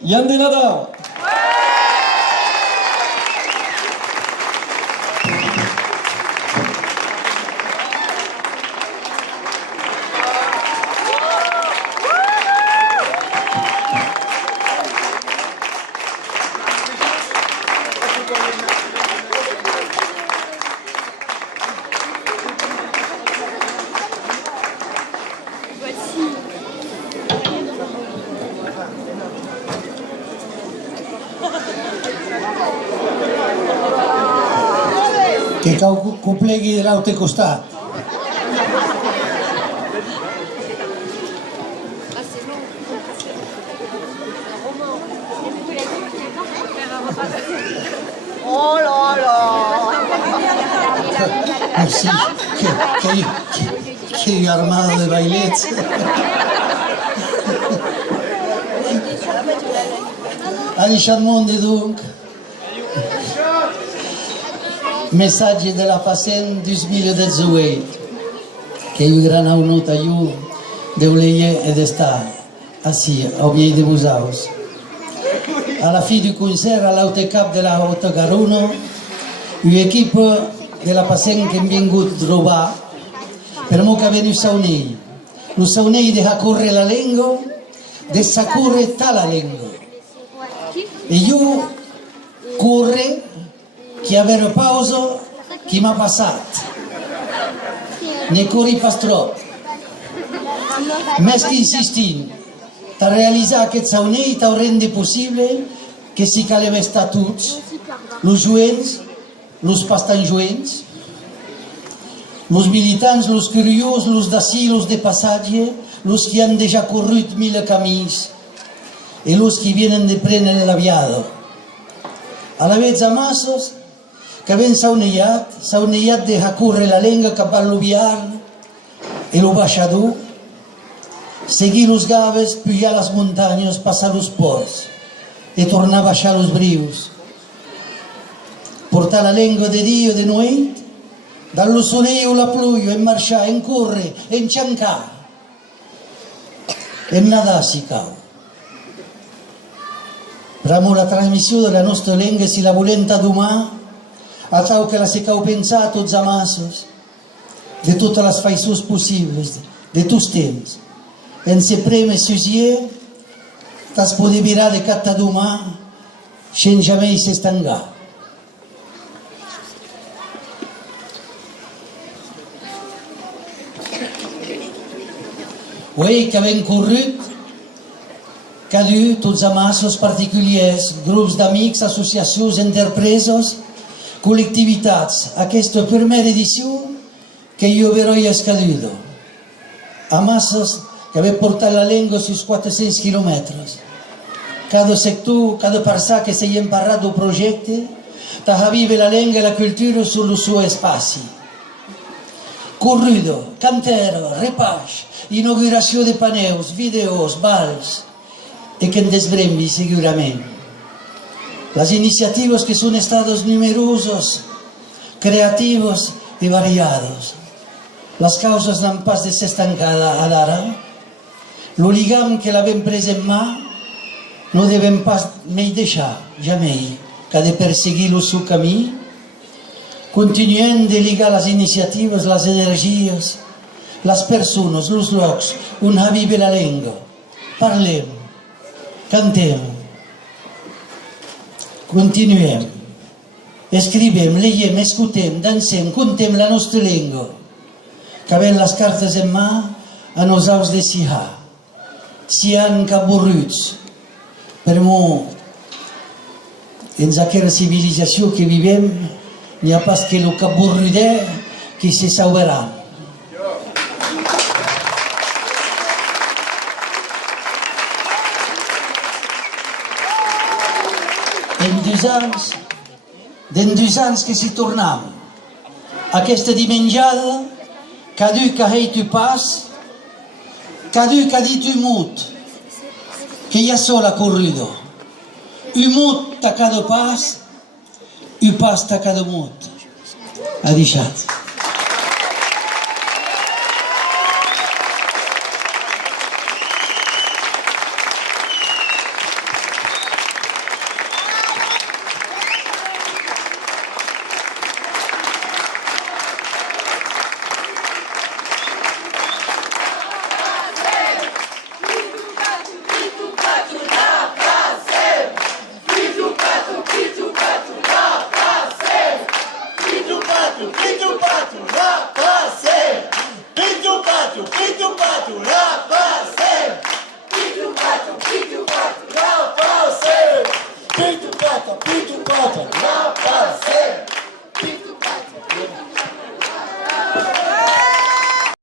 Yann Denada. Que cau plegui de l'altre costat. Oh là là. Merci. Que armada de bailets. Deixant-me donc messatge de la Pacent 2018 que io gran aunut a io deuleie ed estar así au miei de vosaus. A la fi du concert a l'autocap de la Autogaruno l'equip de la Pacent que hem vingut a trobar per mo que veniu saunei. Lo saunei deja corre la lengua, dessa corre ta la lengua. E io corre che avere pausa che mi ha passato. Ne corri pas trop. Més que insistint, ta realitzar aquest saunei t'ho rende possible que si calem estar tots, los joents, los pas tan joents, los militants, los curiós, los d'ací, los de passatge, los que han déjà corrit mil camins e los que vienen de prendre l'aviado. A la vez amassos que ben sauneiat deja córrer la lengua cap al lubiar e lo baixador, seguir los gaves, pujar les muntanyes, passar los ports e tornar a baixar los brius. Portar la lengua de dia o de noit, dar lo soleil o la pluja, en marxar, en córrer, en xancar, en nadar si cau. Pramo la transmissió de la nostra lengua si la volem domar, a tal que la secau pensar tots amassos, de totes les façons possibles, de tots temps. En se preme susier, t'has poder virar de cata domar, sen jamais s'estangar. Uei, que ben corrut, que du tots amassos particuliers, grups d'amics, associacions, interpresos, col·lectivitats. Aquesta primera edició que jo veroi escadudo. Amassos que ve portar la lengua sus 400 quilòmetres. Cada sector, cada persona que s'hi ha emparrat del projecte, t'ha vive la lengua e la cultura sul suo espaci. Corrido, cantero, repaix, inauguració de paneus, vídeos, balls, e que en desbrembi segurament. Les iniciatives que són estados numerosos, creativos i variados. Les causes n'han pas de ser estancada a l'ara. L'oligam que l'havem pres en mà no devem pas mai deixar, jamais, que ha de perseguir el seu camí. Continuem de ligar les iniciatives, les energies, les persones, els llocs on vive la llengua. Parlem, cantem, continuem, escrivem, leiem, escoltem, dansem, contem la nostra llengua. Que ven les cartes en mà a nosaltres de siar. Sian caborruts. Per mo, en aquesta civilització que vivem, n'hi ha pas que el caborruder que se sauverà. En 2 anys que s'hi tornam, aquesta dimenjada, cadu que hei tu pas, cadu que dit tu mut, que hi ha sola corrido. Un mut ta cada pas, un pas ta cada mut. Ha deixat.